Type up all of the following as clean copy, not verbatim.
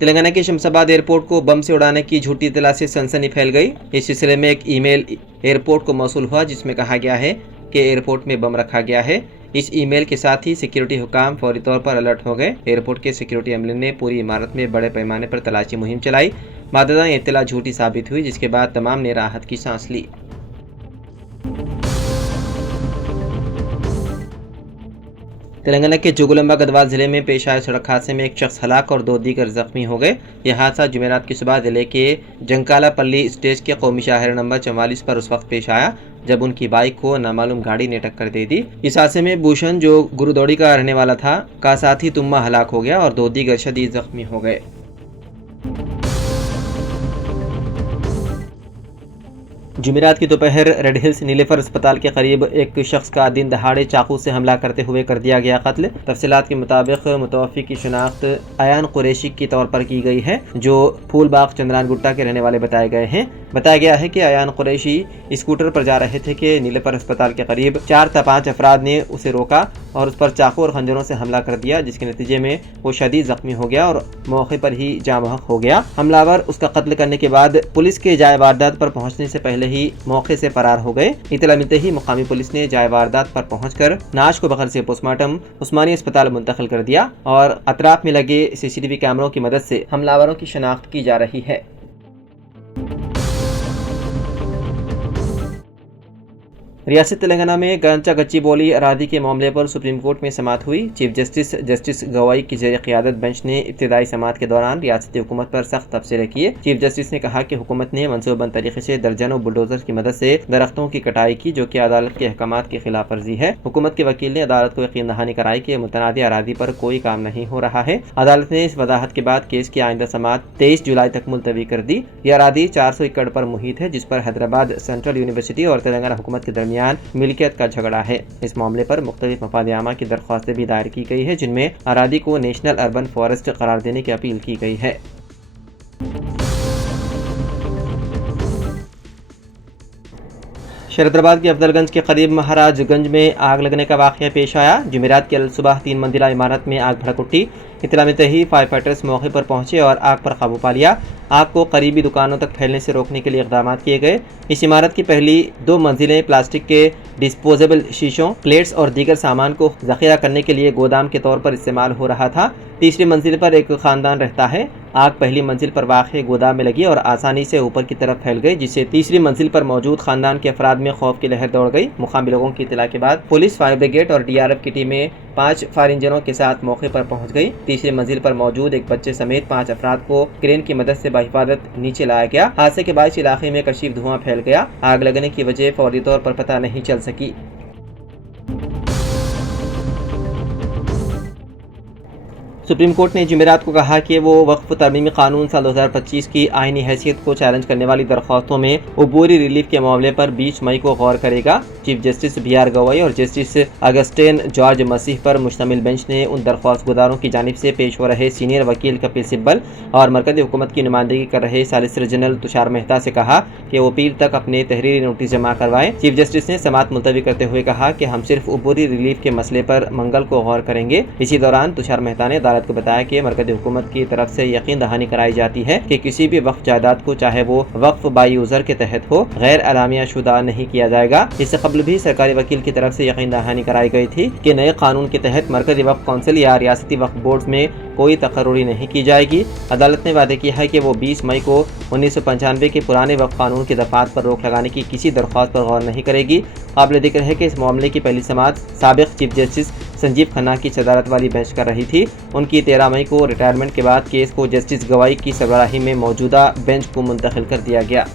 तेलंगाना के शमशाबाद एयरपोर्ट को बम से उड़ाने की झूठी इत्तला से सनसनी फैल गई। इस सिलसिले में एक ईमेल एयरपोर्ट को मौसूल हुआ जिसमें कहा गया है कि एयरपोर्ट में बम रखा गया है। इस ईमेल के साथ ही सिक्योरिटी हुकाम फौरी तौर पर अलर्ट हो गए। एयरपोर्ट के सिक्योरिटी अमले ने पूरी इमारत में बड़े पैमाने पर तलाशी मुहिम चलाई। माददा इत्तला झूठी साबित हुई, जिसके बाद तमाम ने राहत की सांस ली। तेलंगाना के जोगुलंबा गढ़वाल जिले में पेश आए सड़क हादसे में एक शख्स हलाक और 2 दीगर जख्मी हो गए। यह हादसा जुमेरात की सुबह जिले के जंकालापल्ली स्टेज के कौमी शाहर नंबर 44 पर उस वक्त पेश आया जब उनकी बाइक को नामालूम गाड़ी ने टक्कर दे दी। इस हादसे में भूषण, जो गुरुदौड़ी का रहने वाला था, का साथी तुम्मा हलाक हो गया और 2 दीगर शदीद जख्मी हो गए। जुमेरात की दोपहर रेड हिल्स नीलेफर अस्पताल के करीब एक शख्स का दिन दहाड़े चाकू से हमला करते हुए कर दिया गया कत्ल। तफसीलात के मुताबिक मुतवफ़्फ़ी की शिनाख्त अयान कुरैशी के तौर पर की गई है, जो फूलबाग चंद्रान गुट्टा के रहने वाले बताए गए हैं। बताया गया है कि अयान कुरैशी स्कूटर पर जा रहे थे कि नीलेफर अस्पताल के करीब 4 से 5 अफराद ने उसे रोका और उस पर चाकू और खंजरों से हमला कर दिया, जिसके नतीजे में वो शदीद जख्मी हो गया और मौके पर ही जाँ बहक हो गया। हमलावर उसका कत्ल करने के बाद पुलिस के जाए वारदात पर पहुंचने से पहले ही मौके से फरार हो गए। इतला मिलते ही मुकामी पुलिस ने जाए वारदात पर पहुंचकर नाश को बगल से पोस्टमार्टम उस्मानी अस्पताल मुंतकिल कर दिया और अतराफ में लगे CCTV कैमरों की मदद से हमलावरों की शनाख्त की जा रही है। रियासत तेलंगाना में गंचा गच्ची बोली अरादी के मामले पर सुप्रीम कोर्ट में समाअत हुई। चीफ जस्टिस गवाई की ज़ेर क़ियादत बेंच ने इब्तिदाई समाअत के दौरान रियासती हुकूमत पर सख्त तबसरे किए। चीफ जस्टिस ने कहा कि हुकूमत ने मनसूबबंद तरीके से दर्जनों बुलडोजर की मदद से दरख्तों की कटाई की, जो कि अदालत के अहकामात की खिलाफ वर्जी है। हुकूमत के वकील ने अदालत को यकीन दहानी कराई कि मुतनादी अरादी पर कोई काम नहीं हो रहा है। अदालत ने इस वजाहत के बाद केस की आइंदा समाअत 23 जुलाई तक मुलतवी कर दी। यह अरादी 400 एकड़ पर मुहित है, जिस पर हैदराबाद सेंट्रल यूनिवर्सिटी और तेलंगाना हुकूमत के दरमियान मिल्कियत का झगड़ा है। इस मामले पर मुख्तलिफ मफाद-ए-आमा की दरख्वास्तें भी दायर की गई है, जिनमें अरादी को नेशनल अर्बन फॉरेस्ट करार देने की अपील की गई है। शरदाबाद के अफजलगंज के करीब महाराजगंज में आग लगने का वाक़या पेश आया। जुमेरात की सुबह 3 मंजिला इमारत में आग भड़क उठी। इत्तला मिलते ही फायर फाइटर्स मौके पर पहुंचे और आग पर काबू पा लिया। आग को करीबी दुकानों तक फैलने से रोकने के लिए इक़दाम किए गए। इस इमारत की पहली 2 मंजिलें प्लास्टिक के डिस्पोजेबल शीशों, प्लेट्स और दीगर सामान को ज़ख़ीरा करने के लिए गोदाम के तौर पर इस्तेमाल हो रहा था। तीसरी मंजिल पर एक ख़ानदान रहता है। आग पहली मंजिल पर वाक़े गोदाम में लगी और आसानी से ऊपर की तरफ फैल गई, जिससे तीसरी मंजिल पर मौजूद ख़ानदान के अफराद में खौफ की लहर दौड़ गई। मुकामी लोगों की इत्तला के बाद पुलिस, फायर ब्रिगेड और DRF की टीमें 5 फायर इंजनों के साथ मौके पर पहुंच गई। तीसरी मंजिल पर मौजूद एक बच्चे समेत 5 अफराद को क्रेन की मदद से बहिफाजत नीचे लाया गया। हादसे के बाद इलाके में कशीफ धुआं फैल गया। आग लगने की वजह फौरी तौर पर पता नहीं चल सकी। सुप्रीम कोर्ट ने जुमेरात को कहा कि वो वक्फ तरमीमी कानून साल 2025 की आईनी हैसियत को चैलेंज करने वाली दरख्वास्तों में अबूरी रिलीफ के मामले पर 20 मई को गौर करेगा। चीफ जस्टिस BR गवाई और जस्टिस अगस्टिन जॉर्ज मसीह पर मुश्तमिल बेंच ने उन दरख्वास्त गुजारों की जानिब से पेश हो रहे सीनियर वकील कपिल सिब्बल और मरकज़ी हुकूमत की नुमाइंदगी कर रहे सॉलिसिटर जनरल तुषार मेहता से कहा कि वो पीर तक अपने तहरीरी नोटिस जमा करवाएं। चीफ जस्टिस ने समाअत मुलतवी करते हुए कहा कि हम सिर्फ अबूरी रिलीफ के मसले पर मंगल को गौर करेंगे। इसी दौरान तुषार मेहता ने अदालत को बताया कि मरकज़ी हुकूमत की तरफ से यकीन दहानी कराई जाती है कि किसी भी वक्फ जायदाद को, चाहे वो वक्फ बाई यूजर के तहत हो, गैर अलामिया शुदा नहीं किया जाएगा। इससे कबल भी सरकारी वकील की तरफ से यकीन दहानी कराई गई थी कि नए कानून के तहत मरकज़ी वक्फ काउंसिल या रियासती वक्फ बोर्ड में कोई तकर्रुरी नहीं की जाएगी। अदालत ने वादे किया है कि वो 20 मई को 1995 के पुराने वक्फ कानून की दफात पर रोक लगाने की किसी दरख्वास्त पर गौर नहीं करेगी। काबिल जिक्र है कि इस मामले की पहली समाअत साबिक चीफ जस्टिस संजीव खन्ना की सदारत वाली बेंच कर रही थी। उनकी 13 मई को रिटायरमेंट के बाद केस को जस्टिस गवाई की सरबराही में मौजूदा बेंच को मुंतकिल कर दिया गया।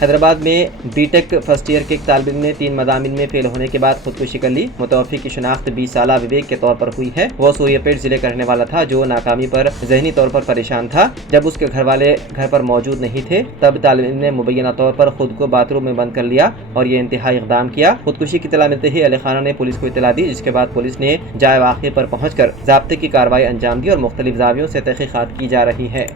हैदराबाद में बीटेक फर्स्ट ईयर के एक तालिब इल्म ने 3 मज़ामिन में फेल होने के बाद खुदकुशी कर ली। मुतवफ़्फ़ी की शनाख्त 20 साला विवेक के तौर पर हुई है। वो सूर्यापेट जिले का रहने वाला था जो नाकामी पर ज़हनी तौर पर परेशान था। जब उसके घर वाले घर पर मौजूद नहीं थे तब तालिब इल्म ने मुबैना तौर पर खुद को बाथरूम में बंद कर लिया और ये इंतहाई इक़दाम किया। खुदकुशी की इत्तला मिलते ही अली खाना ने पुलिस को इत्तला दी, जिसके बाद पुलिस ने जाए वाक़े पर पहुंचकर ज़ाब्ते की कार्रवाई अंजाम दी और मुख्तलिफ ज़ावियों से तहक़ीक़ात की जा रही है।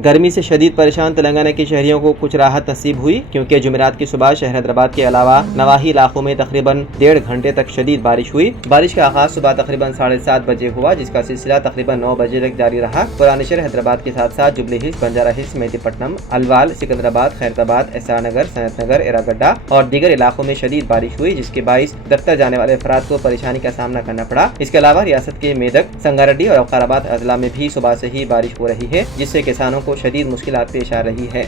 गर्मी से शदीद परेशान तेलंगाना के शहरियों को कुछ राहत नसीब हुई, क्योंकि जुमेरात की सुबह शहर हैदराबाद के अलावा नवाही इलाकों में तकरीबन 1.5 घंटे तक शदीद बारिश हुई। बारिश का आगाज सुबह तकरीबन 7:30 बजे हुआ, जिसका सिलसिला तकरीबन 9 बजे तक जारी रहा। पुराने शहर हैदराबाद के साथ साथ jubilee hills, Banjara hills, Mehdipatnam, Alwal, Secunderabad, Khairatabad, एहसान नगर, सनत नगर, एरागड्डा और दीगर इलाकों में शदीद बारिश हुई, जिसके बाइस दफ्तर जाने वाले अफराद को परेशानी का सामना करना पड़ा। इसके अलावा रियासत के मेदक, संगारेड्डी और औकाराबाद अजला में भी सुबह से ही बारिश हो रही है, जिससे किसानों को शदीद मुश्किलात पेश आ रही है।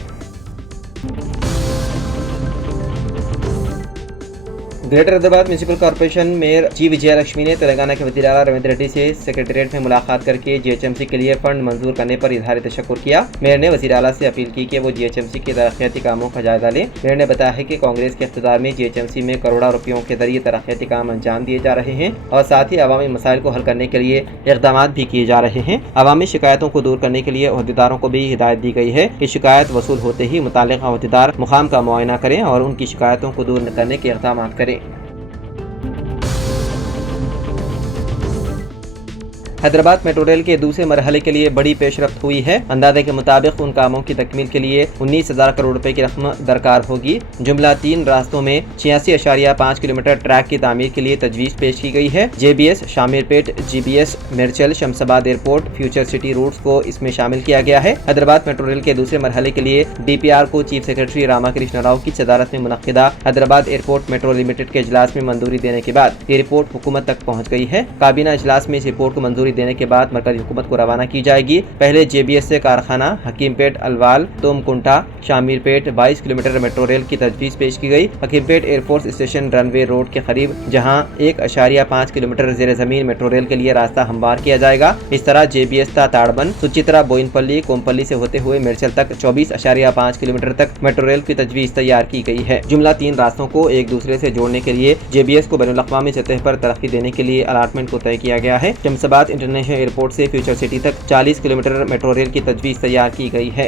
Greater Hyderabad municipal corporation mayor ji Vijayalakshmi ने तेलंगाना के वज़ीर आला रविंद्र रेड्डी से सेक्रेटेरिएट में मुलाकात करके जीएचएमसी के लिए फंड मंजूर करने पर इजहार तशक्कुर किया। मेयर ने वज़ीर आला से अपील की कि वो जीएचएमसी के तरक्याती कामों का जायजा लें। मेयर ने बताया है कि कांग्रेस के इख्तियार में जीएचएमसी में करोड़ों रुपयों के जरिए तरक्याती काम अंजाम दिए जा रहे हैं और साथ ही अवामी मसाइल को हल करने के लिए इक़दाम भी किए जा रहे हैं। अवामी शिकायतों को दूर करने के लिए अहदेदारों को भी हिदायत दी गई है कि शिकायत वसूल होते ही मुताल्लिक़ा अहदेदार मुकाम का मुआयना करें और उनकी शिकायतों को दूर करने के इक़दाम करें। हैदराबाद मेट्रो रेल के दूसरे मरहले के लिए बड़ी पेशरफ्त हुई है। अंदाजे के मुताबिक उन कामों की तकमील के लिए 19,000 करोड़ रुपए की रकम दरकार होगी। जुमला 3 रास्तों में 86.5 किलोमीटर ट्रैक की तामीर के लिए तजवीज़ पेश की गई है। JBS, Shamirpet, GBS, Medchal, Shamshabad airport, future city routes को इसमें शामिल किया गया है। हैदराबाद मेट्रो रेल के दूसरे मरहले के लिए डीपीआर को चीफ सेक्रेटरी रामाकृष्ण राव की सदारत में मुनक्किदा हैदराबाद एयरपोर्ट मेट्रो लिमिटेड के इजलास में मंजूरी देने के बाद ये रिपोर्ट हुकूमत तक पहुँच गई है। काबीना इजलास में इस रिपोर्ट को मंजूरी देने के बाद मरकजी हुकूमत को रवाना की जाएगी। पहले जेबीएस से Karkhana, Hakimpet, Alwal, Thumkunta, Shamirpet 22 kilometre metro rail की तजवीज़ पेश की गई। Hakimpet air force station runway road के करीब जहां 1.5 किलोमीटर ज़ेर ज़मीन मेट्रो रेल के लिए रास्ता हमवार किया जाएगा। इस तरह जेबीएस ता ताड़बन, सुचित्रा, बोइनपल्ली, कोमपल्ली से होते हुए मिर्चल तक 24.5 किलोमीटर तक मेट्रो रेल की तजवीज़ तैयार की गई है। जुमला 3 रास्तों को एक दूसरे से जोड़ने के लिए जेबीएस को बैनुल-अक़वामी सतह पर तरक्की देने के लिए अलाटमेंट को तय किया गया है। शमशाबाद इंटरनेशनल एयरपोर्ट से फ्यूचर सिटी तक 40 किलोमीटर मेट्रो रेल की तजवीज़ तैयार की गई है।